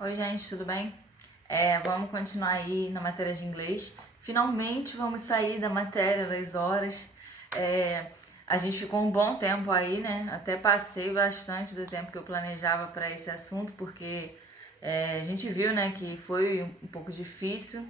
Oi, gente, tudo bem? Vamos continuar aí na matéria de inglês. Finalmente vamos sair da matéria das horas. A gente ficou um bom tempo aí, né? Até passei bastante do tempo que eu planejava para esse assunto, porque a gente viu, né, que foi um pouco difícil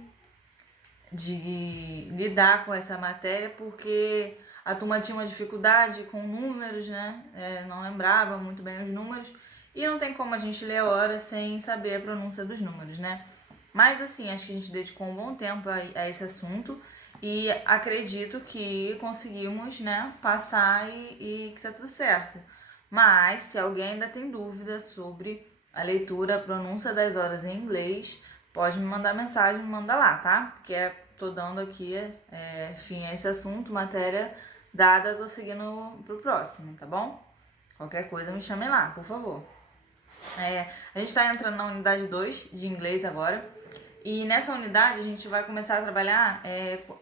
de lidar com essa matéria, porque a turma tinha uma dificuldade com números, né? Não lembrava muito bem os números, e não tem como a gente ler a hora sem saber a pronúncia dos números, né? Mas assim, acho que a gente dedicou um bom tempo a esse assunto e acredito que conseguimos, né, passar e que tá tudo certo. Mas se alguém ainda tem dúvida sobre a leitura, a pronúncia das horas em inglês, pode me mandar mensagem, me manda lá, tá? Porque tô dando aqui fim a esse assunto, matéria dada, tô seguindo pro próximo, tá bom? Qualquer coisa me chamem lá, por favor. A gente está entrando na unidade 2 de inglês agora. E nessa unidade a gente vai começar a trabalhar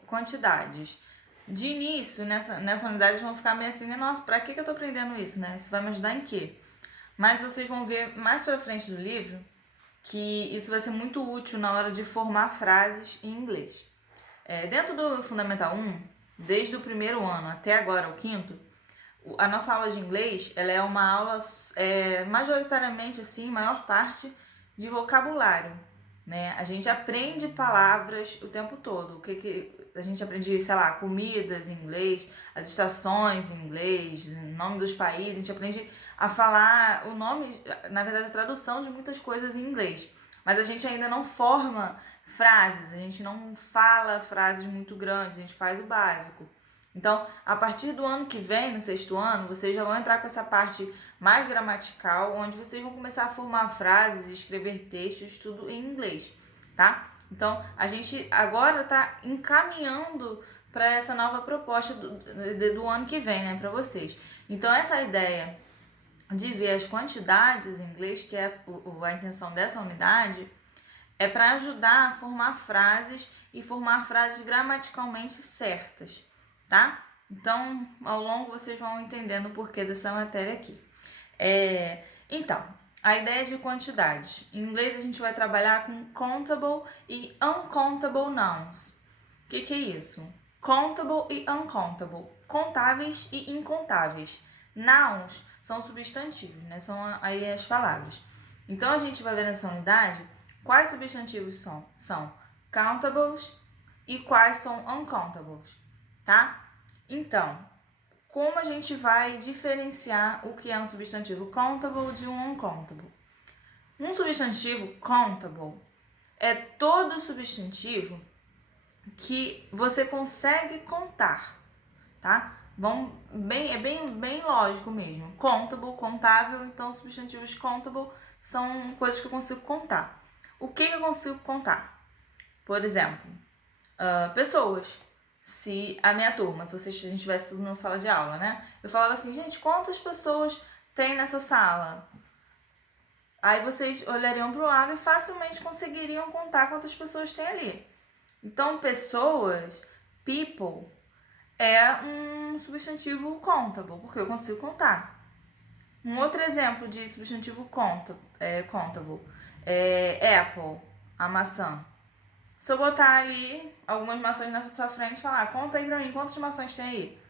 quantidades. De início, nessa unidade, vão ficar meio assim, nossa, pra que eu tô aprendendo isso, né? Isso vai me ajudar em quê? Mas vocês vão ver mais pra frente do livro que isso vai ser muito útil na hora de formar frases em inglês. Dentro do Fundamental 1, desde o primeiro ano até agora, o quinto, a nossa aula de inglês, ela é uma aula majoritariamente, assim, maior parte, de vocabulário, né? A gente aprende palavras o tempo todo. A gente aprende, sei lá, comidas em inglês, as estações em inglês, o nome dos países, a gente aprende a falar o nome, na verdade, a tradução de muitas coisas em inglês. Mas a gente ainda não forma frases, a gente não fala frases muito grandes, a gente faz o básico. Então, a partir do ano que vem, no sexto ano, vocês já vão entrar com essa parte mais gramatical, onde vocês vão começar a formar frases, escrever textos, tudo em inglês, tá? Então, a gente agora está encaminhando para essa nova proposta do ano que vem, né, para vocês. Então, essa ideia de ver as quantidades em inglês, que é a intenção dessa unidade, é para ajudar a formar frases e formar frases gramaticalmente certas, tá? Então, ao longo vocês vão entendendo o porquê dessa matéria aqui. Então, a ideia de quantidades. Em inglês a gente vai trabalhar com countable e uncountable nouns. O que é isso? Countable e uncountable. Contáveis e incontáveis. Nouns são substantivos, né? São aí as palavras. Então a gente vai ver nessa unidade quais substantivos são countables e quais são uncountables, tá? Então, como a gente vai diferenciar o que é um substantivo countable de um uncountable? Um substantivo countable é todo substantivo que você consegue contar, tá? É bem lógico mesmo. Countable, contável, então substantivos countable são coisas que eu consigo contar. O que eu consigo contar? Por exemplo, pessoas. Se a minha turma, se a gente tivesse tudo na sala de aula, né? Eu falava assim, gente, quantas pessoas tem nessa sala? Aí vocês olhariam para o lado e facilmente conseguiriam contar quantas pessoas tem ali. Então, pessoas, people, é um substantivo countable, porque eu consigo contar. Um outro exemplo de substantivo countable é Apple, a maçã. Se eu botar ali algumas maçãs na sua frente e falar, conta aí pra mim quantas maçãs tem aí.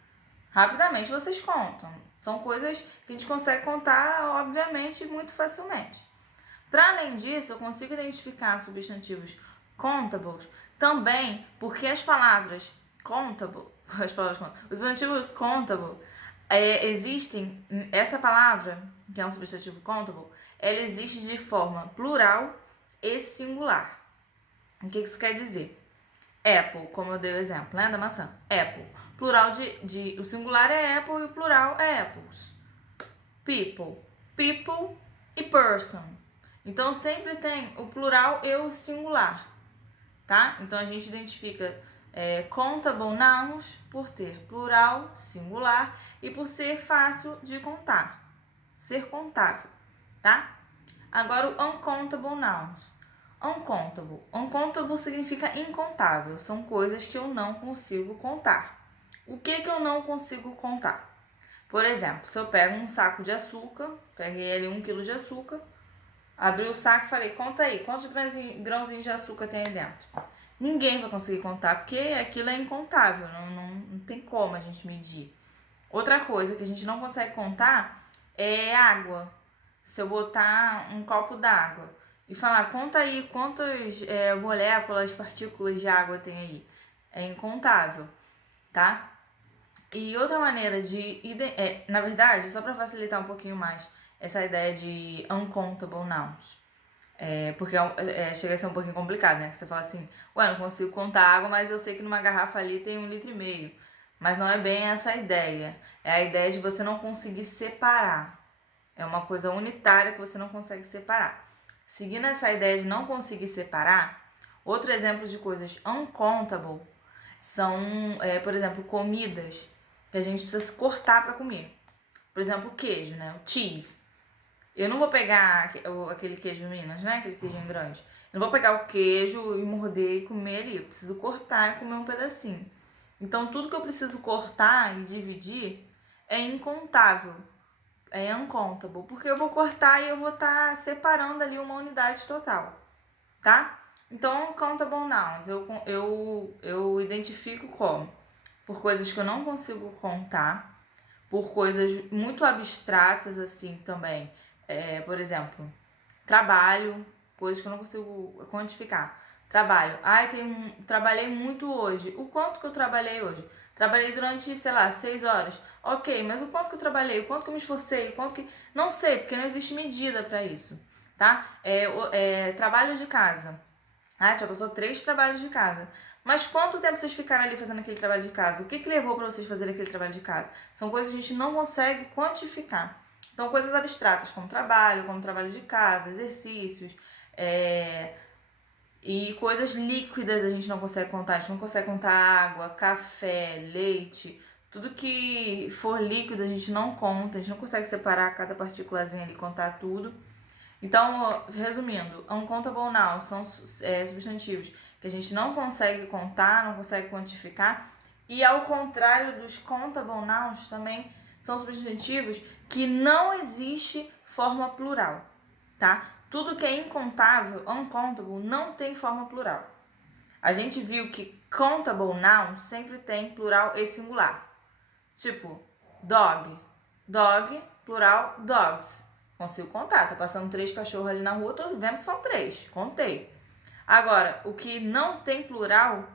Rapidamente vocês contam. São coisas que a gente consegue contar, obviamente, muito facilmente. Para além disso, eu consigo identificar substantivos contables também porque as palavras contable, o substantivo contable, existem, essa palavra, que é um substantivo contable, ela existe de forma plural e singular. O que isso quer dizer? Apple, como eu dei o exemplo, né, da maçã. Apple. Plural o singular é apple e o plural é apples. People. People e person. Então sempre tem o plural e o singular, tá? Então a gente identifica countable nouns por ter plural, singular e por ser fácil de contar, ser contável, tá? Agora o uncountable nouns. Uncountable. Uncountable significa incontável. São coisas que eu não consigo contar. O que eu não consigo contar? Por exemplo, se eu pego um saco de açúcar, peguei ali 1 quilo de açúcar, Abri o saco e falei, conta aí, quantos grãozinhos de açúcar tem aí dentro? Ninguém vai conseguir contar, porque aquilo é incontável, não tem como a gente medir. Outra coisa que a gente não consegue contar é água. Se eu botar um copo d'água e falar, conta aí quantas moléculas, partículas de água tem aí. É incontável, tá? E outra maneira de... na verdade, só para facilitar um pouquinho mais essa ideia de uncountable nouns. Porque chega a ser um pouquinho complicado, né? Você fala assim, ué, não consigo contar água, mas eu sei que numa garrafa ali tem 1,5 litro. Mas não é bem essa a ideia. É a ideia de você não conseguir separar. É uma coisa unitária que você não consegue separar. Seguindo essa ideia de não conseguir separar, outro exemplo de coisas uncountable são, por exemplo, comidas que a gente precisa cortar para comer. Por exemplo, o queijo, né? O cheese. Eu não vou pegar aquele queijo Minas, né? Aquele queijinho grande. Eu não vou pegar o queijo e morder e comer ali. Eu preciso cortar e comer um pedacinho. Então, tudo que eu preciso cortar e dividir é incontável. É uncountable. Porque eu vou cortar e eu vou estar separando ali uma unidade total. Tá? Então, uncountable nouns eu identifico como? Por coisas que eu não consigo contar, por coisas muito abstratas assim também. Por exemplo, trabalho, coisas que eu não consigo quantificar. Trabalho. Ai, trabalhei muito hoje. O quanto que eu trabalhei hoje? Trabalhei durante, sei lá, 6 horas. Ok, mas o quanto que eu trabalhei? O quanto que eu me esforcei? O quanto que... Não sei, porque não existe medida para isso, tá? Trabalho de casa. Ah, já passou 3 trabalhos de casa. Mas quanto tempo vocês ficaram ali fazendo aquele trabalho de casa? O que levou para vocês fazerem aquele trabalho de casa? São coisas que a gente não consegue quantificar. Então, coisas abstratas, como trabalho de casa, exercícios, e coisas líquidas a gente não consegue contar. A gente não consegue contar água, café, leite, tudo que for líquido a gente não conta, a gente não consegue separar cada partículazinha ali e contar tudo. Então, resumindo, uncountable nouns são substantivos que a gente não consegue contar, não consegue quantificar. E ao contrário dos countable nouns, também são substantivos que não existe forma plural, tá? Tudo que é incontável, uncountable, não tem forma plural. A gente viu que countable nouns sempre tem plural e singular. Tipo, dog. Dog, plural, dogs. Consigo contar. Tá passando 3 cachorros ali na rua, tô vendo que são 3. Contei. Agora, o que não tem plural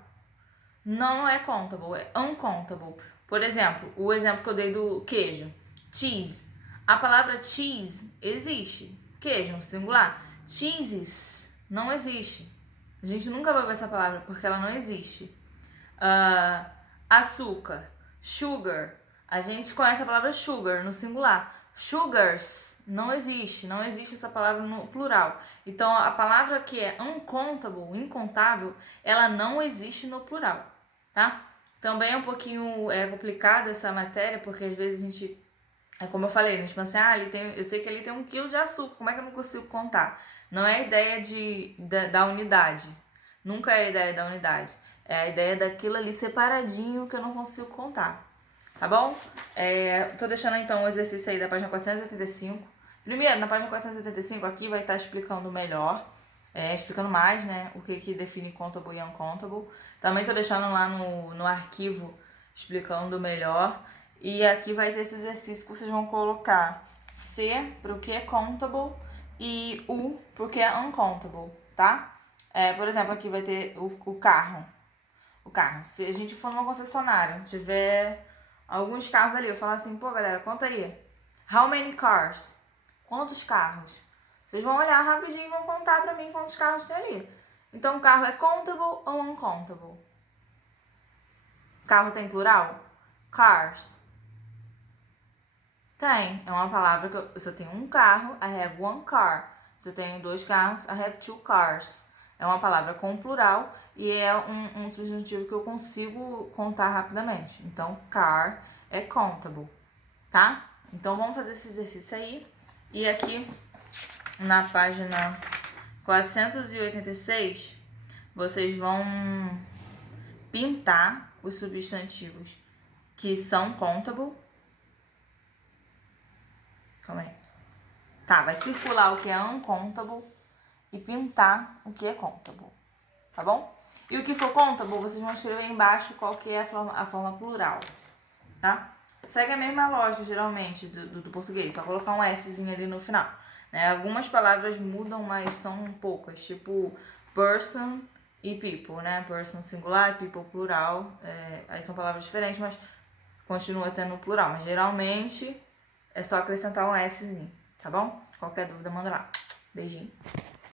não é countable, é uncountable. Por exemplo, o exemplo que eu dei do queijo. Cheese. A palavra cheese existe. Queijo no singular. Cheeses não existe. A gente nunca vai ver essa palavra porque ela não existe. Açúcar. Sugar. A gente conhece a palavra sugar no singular. Sugars não existe essa palavra no plural. Então, a palavra que é uncountable, incontável, ela não existe no plural, tá? Também é um pouquinho complicada essa matéria, porque às vezes a gente, como eu falei, a gente pensa assim, eu sei que ele tem 1 quilo de açúcar, como é que eu não consigo contar? Não é a ideia da unidade, nunca é a ideia da unidade, é a ideia daquilo ali separadinho que eu não consigo contar. Tá bom? Tô deixando então o exercício aí da página 485. Primeiro, na página 485, aqui vai estar explicando melhor, explicando mais, né, o que define countable e uncountable. Também tô deixando lá no arquivo explicando melhor. E aqui vai ter esse exercício que vocês vão colocar C para o que é countable e U para o que é uncountable, tá? Por exemplo, aqui vai ter o carro. O carro. Se a gente for numa concessionária, tiver alguns carros ali, eu falo assim, pô galera, conta aí. How many cars? Quantos carros? Vocês vão olhar rapidinho e vão contar pra mim quantos carros tem ali. Então, carro é countable ou uncountable? Carro tem plural? Cars. Tem. É uma palavra que se eu tenho um carro, I have one car. Se eu tenho 2 carros, I have 2 cars. É uma palavra com plural e é um substantivo que eu consigo contar rapidamente. Então, car é countable, tá? Então, vamos fazer esse exercício aí. E aqui, na página 486, vocês vão pintar os substantivos que são countable. Calma aí. Tá, vai circular o que é uncountable e pintar o que é countable, tá bom? E o que for countable, vocês vão escrever embaixo qual que é a forma plural, tá? Segue a mesma lógica, geralmente, do português, só colocar um Szinho ali no final, né? Algumas palavras mudam, mas são poucas, tipo person e people, né? Person singular, people plural, aí são palavras diferentes, mas continua tendo plural, mas geralmente é só acrescentar um Szinho, tá bom? Qualquer dúvida, manda lá. Beijinho.